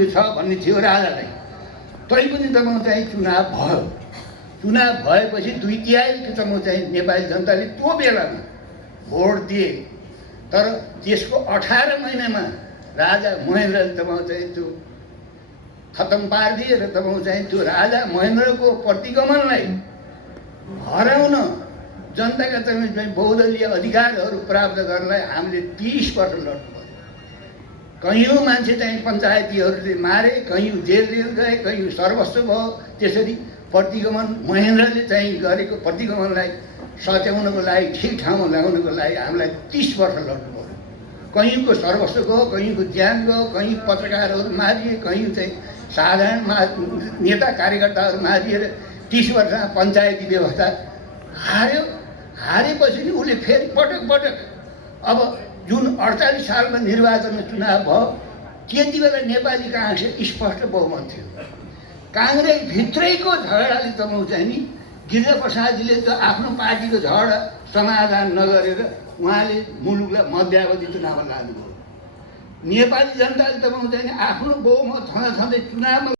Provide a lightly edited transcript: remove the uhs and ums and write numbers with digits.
मूल्य छ भन्ने थियो राजालाई। तैपनि तपाईँ चाहिँ चुनाव भयो। चुनाव भएपछि 2/3 तपाईँ चाहिँ नेपाली जनताले त्यो बेलामा भोट दिए। तर त्यसको 18 महिनामा राजा महेन्द्रले तपाईँ चाहिँ त्यो खत्तम पारिदिए र तपाईँ चाहिँ त्यो राजा महेन्द्रको प्रतिगमनलाई हराउन जनताका चाहिँ बहुदलीय अधिकारहरू प्राप्त गर्नलाई हामीले 30 वर्ष लड्नु पर्यो। कयौँ मान्छे चाहिँ पञ्चायतीहरूले मारे, कयौँ जेल गए, कयौँ सर्वस्व भयो। त्यसरी प्रतिगमन महेन्द्रले चाहिँ गरेको प्रतिगमनलाई सच्याउनको लागि, ठिक ठाउँमा ल्याउनको लागि हामीलाई 30 वर्ष लड्नु पर्यो। कयौँको सर्वस्व गयो, कयौँको ज्यान गयो, कयौँ पत्रकारहरू मारिए, कयौँ चाहिँ साधारण नेता कार्यकर्ताहरू मारिएर 30 वर्षमा पञ्चायती व्यवस्था हार्यो। हारेपछि नि उसले फेरि पटक पटक अब जुन 48 सालमा निर्वाचनमा चुनाव भयो त्यति बेला नेपाली काङ्ग्रेस स्पष्ट बहुमत थियो। काङ्ग्रेस भित्रैको झगडाले तपाईँ चाहिँ नि गिरिजाप्रसादजीले त आफ्नो पार्टीको झगडा समाधान नगरेर उहाँले मुलुकलाई मध्यावधि चुनावमा लानुभयो। नेपाली जनताले तपाईँ चाहिँ आफ्नो बहुमत छँदा छँदै चुनावमा